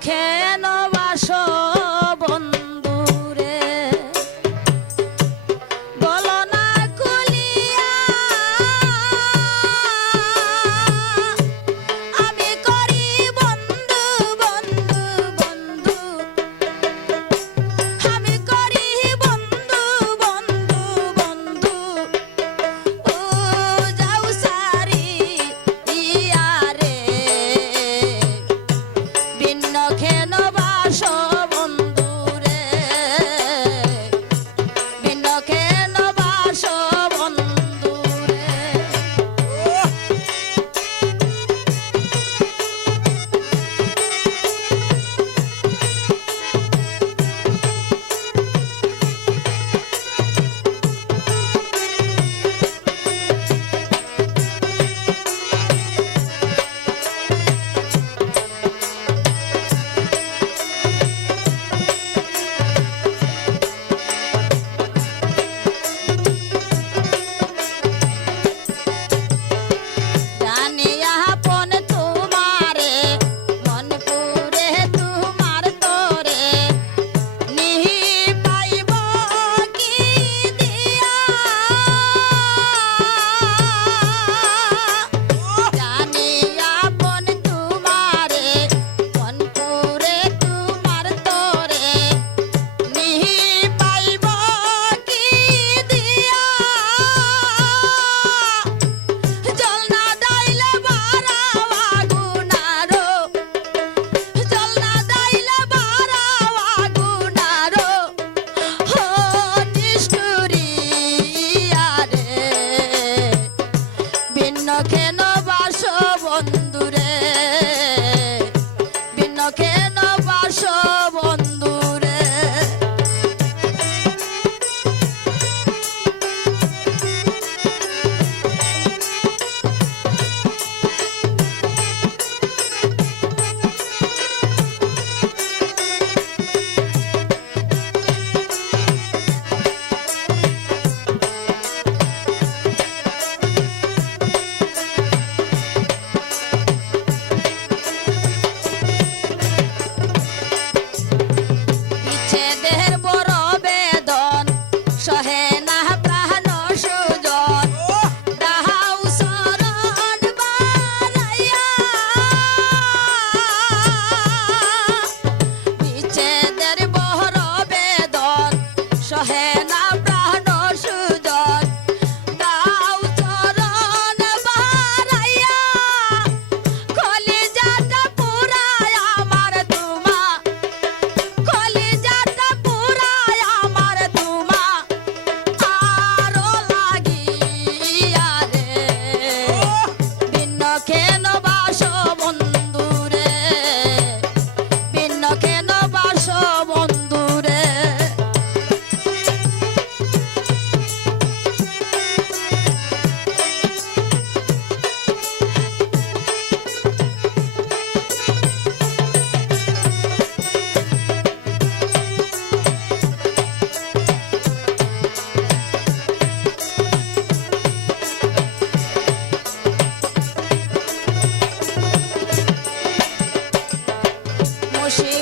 খেন বাস বন্ধুরে বলো না কুলিয়া আমি করি বন্ধু বন্ধু বন্ধু আমি করি বন্ধু বন্ধু বন্ধু ও যাও সারি ইয়ারে ভিন্ন খেন বাস বন্ধুরে ভিন্ন খেন বাস বন্ধুরে জানি আপন তোমারে মন পুরে তোমার তোরে নিহি পাইব কি দিয়া জানি আপন তোমারে মন পুরে তোমার তোরে নিহি পাইব কি দিয়া জল না দাইলে বারাও আগুনারো জল না দাইলে বারাও আগুনারো হো নিষ্ঠুরিয়া রে ভিন্ন খেন বাস বন্ধুরে ভিন্ন খেন বাস বন্ধুরে বিচ্ছেদের বড় বেদন সহে না প্রাণ সুজন দাও শরণ বানাইয়া বিচ্ছেদের বড় বেদন সহে না প্রাণ সুজন দাও শরণ বানাইয়া কলিজাটা পুরায় আমার তোমা কলিজাটা পুরায় আমার তোমা আরো লাগিয়া রে ভিন্ন খেন বাস বন্ধুরে ভিন্ন খেন বাস বন্ধুরে মুশি